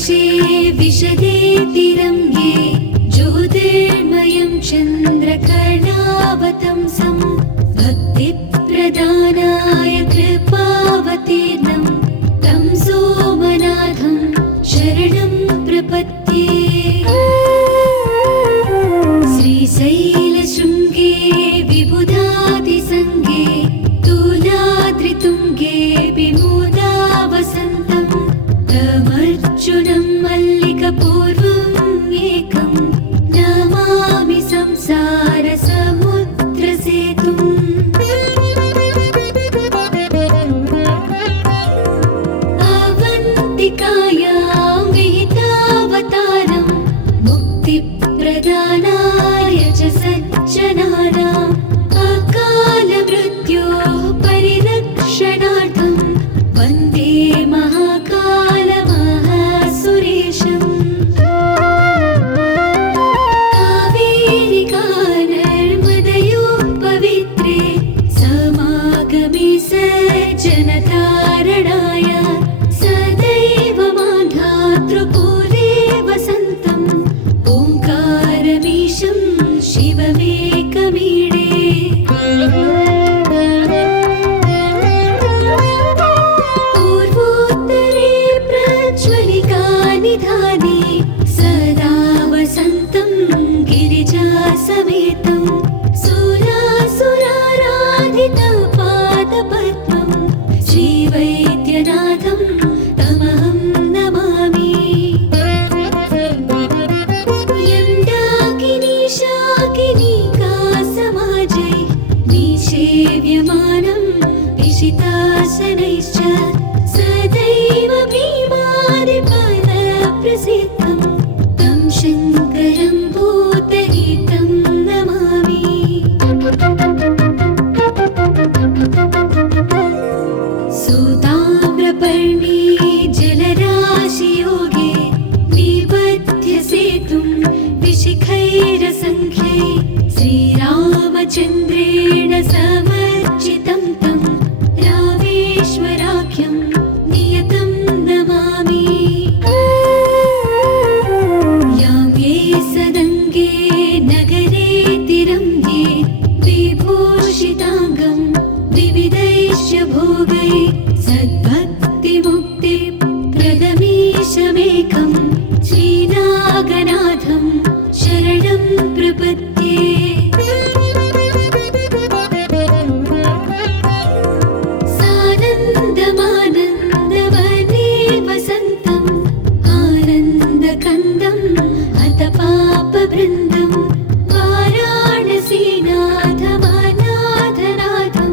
विशे विशदे तिरङ्गे ज्योतिर्मयं चन्द्रकर्णावतंसं भक्तिप्रदानाय कृपावतीर्णं तं सोमनाथं शरणं प्रपद्ये। श्रीशैलशृङ्गे विबुधातिसङ्गे तुलाद्रितुङ्गे विमूदावसन्तं तमर्जुनं मल्लिकपूर्वम् एकं नमामि संसारसमुद्रसेतुम्। अवन्तिकायां विहितावतारं मुक्तिप्रदानाय च सज्जनानाम् अकालमृत्योः परिरक्षणार्थं वन्दे महाकालमहासुरेशम्। कावेरिका नर्मदयोः पवित्रे समागमे सज्जनतारणाय सदैव मान्धातृपूरे वसन्तम् ओङ्कारमीशं शिवमेकमीडे। पूर्वोत्तरे प्रज्वलिका निधाने सदा वसन्तं गिरिजासमेतं सुरासुराराधितं पादपद्मं श्रीवैद्यनाथं तमहं नमामि। यं डाकिनी शाकिनीका समाजै निषेव्यमानं विशितासनैश्च सदैव भीमादिपदप्रसिद्धं तं शङ्करं भूतहितं नमामि। सुताम्रपर्णी जलराशियोगे निबध्य सेतुं विशिखैरसङ्ख्यै श्रीरामचन्द्रेण समर्चितं तं रामेश्वराख्यं नियतं नमामि। याम्ये सदङ्गे नगरे तिरङ्गे विभूषिताङ्गं विविधैश्च भोगै सद्भक्तिमुक्तिप्रदमीशमेकं श्रीनागनाथं शरणं प्रपद्ये। सानन्दमानन्दवने वसन्तम् आनन्दकन्दम् हतपापवृन्दं वाराणसीनाथमनाथनाथं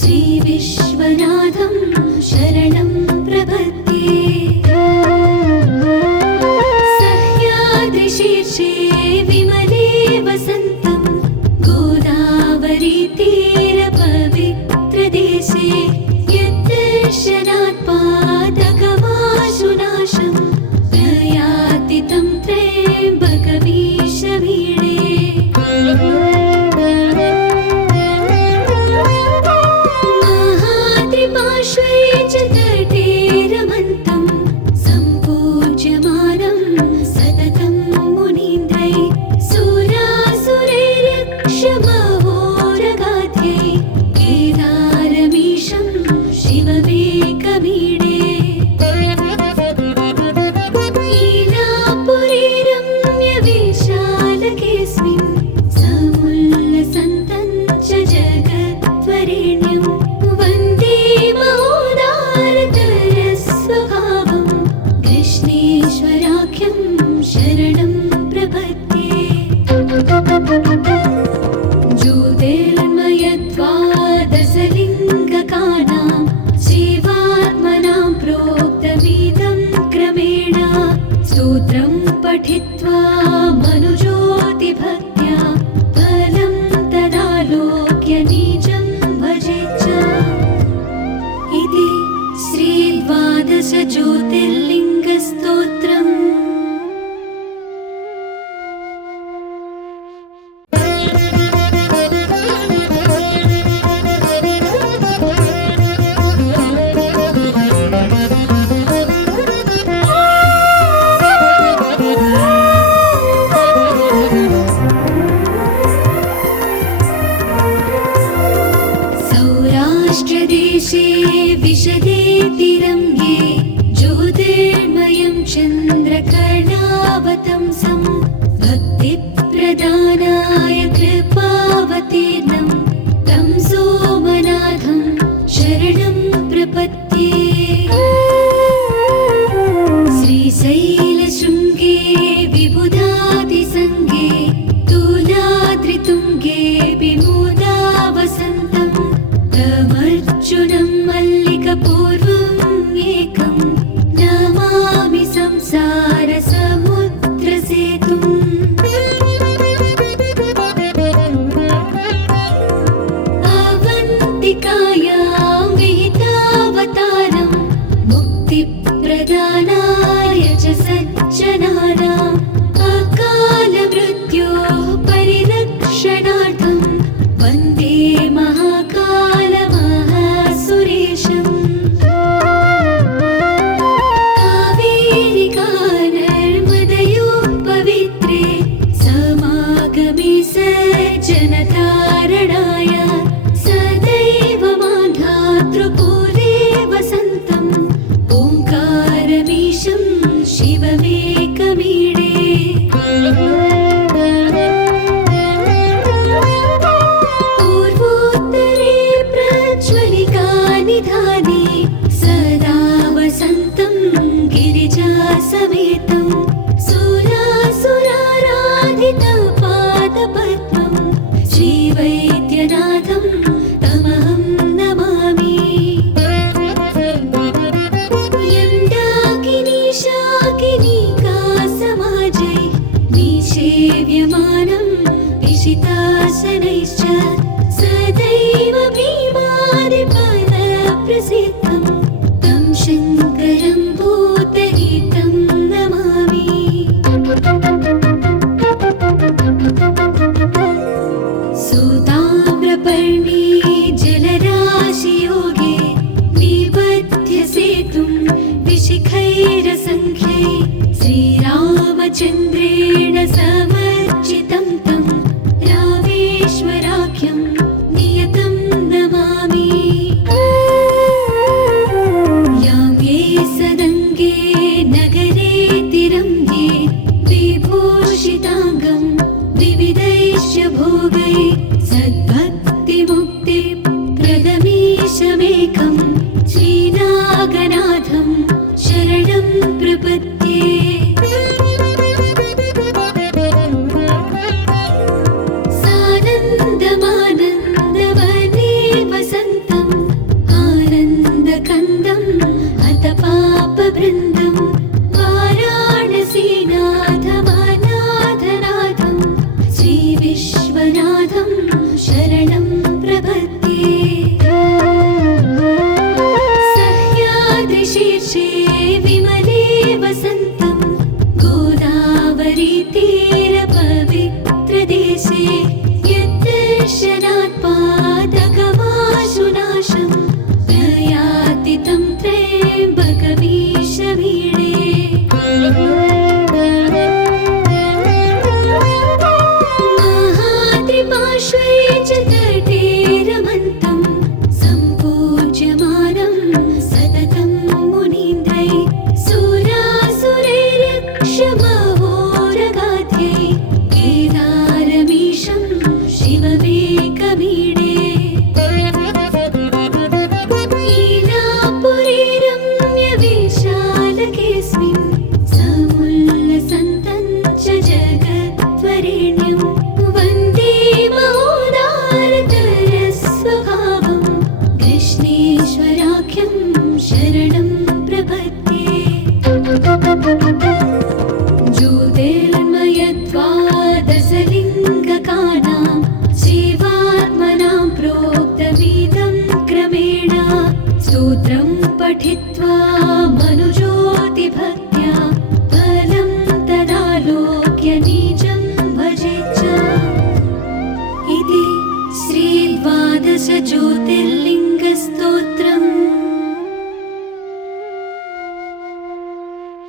श्रीविश्वनाथं शरणं प्रपद्ये। सह्याद्रिशीर्षे विमले वसन्तं गोदावरीतीरपवित्रदेशे यद्दर्शनात् पातकमाशुनाशं प्रयाति तं त्र्यम्बकमीशमीडे। महाद्रिपार्श्वे च तटे रमन्तं सम्पूज्यमानं सततं मुनीन्द्रै सुरासुरैरक्षमहोरगाध्यै केदारमीशं शिवमेकमीडे। लीलापुरे रम्यविशालकेऽस्मिन् समुल्लसन्तं च जगद्वरेण्यं वन्दे महोदारतरस्वभावं कृष्णेश्वराख्यं शरणं प्रपद्ये। ज्योतिर्मयद्वादशलिङ्गकानां शिवात्मनां प्रोक्तमिदं क्रमेण स्तोत्रं पठित्वा मनुज्योतिभक्त्या फलं तदालोक्य निजं भजेच्च। इति श्रीद्वादशज्योतिर्लिङ्गस्तोत्रम्। विशदे तिरङ्गे ज्योतिर्मयं चन्द्रकर्णावतंसं भक्तिप्रदानाय कृपावतीर्णं तं सोमनाथं शरणं प्रपद्ये। श्रीशैलशृङ्गे विबुधादिसङ्गे तुलाद्रितुङ्गे विमुदावसन्तं तमर्जुनं मल्लिकपूर्वम् एकं नमामि संसारसमुद्रसेतुम्। अवन्तिकायां विहितावतारं मुक्तिप्रदानाय च सज्जनानाम् अकालमृत्योः परिरक्षणार्थं वन्दे महाकालमहासुरेशम्। कावेरिका नर्मदयोः पवित्रे समागमे सज्जनतारणाय सदैव मान्धातृपुरे वसन्तम् ओङ्कारमीशं शिवमेकमीडे। पूर्वोत्तरे प्रज्वलिकानिधाने सदा वसन्तं गिरिजासमेतं सुरासुराराधितपादपद्मं श्रीवैद्यनाथं तमहं नमामि। यन्दाकिनी शाकिनीका समाजै निषेव्यमानं विशितासनैश्च सदैव भीमादिपदप्रसिद्धं तं शङ्करं भूतहितं नमामि। सूताम्रपर्णी जलराशियोगे निबध्य सेतुं विशिखैरसङ्ख्यै श्रीरामचन्द्रेण समर्चितं तं रामेश्वराख्यं नियतं नमामि। यां ये सदङ्गे नगरे तिरङ्गे विभूषिताङ्गं विविधैश्च भोगै सद्भक्तिमुक्तिप्रदमीशमेकं श्रीनागनाथं शरणं प्रपद्ये। सानन्दमानन्दवने वसन्तम् आनन्दकन्दम् हतपापवृन्दं वाराणसीनाथमनाथनाथं श्रीविश्वनाथं शरणं प्रपद्ये। सह्याद्रिशीर्षे विमले वसन्तं गोदावरीतीरपवित्रदेशे यद्दर्शनात् पादकमाशुनाशं प्रयाति तं त्र्यम्बकमीशमीडे। महात्रिपार्श्वे च तटे रमन्तं सम्पूज्यमानं सततं मुनीन्द्रै सुरासुरैरक्षमहोरगाध्यै केदारमीशं शिवमेकमीडे। लीलापुरे रम्यविशालकेऽस्मिन् समुल्लसन्तं च जगद्वरेण्यं वन्दे महोदारतरस्वभावं कृष्णेश्वराख्यं शरणं प्रपद्ये। ज्योतिर्मयत्वादशलिङ्गकानां शिवात्मनां प्रोक्तमिदं क्रमेण स्तोत्रं पठित्वा मनुज्योतिभक्ति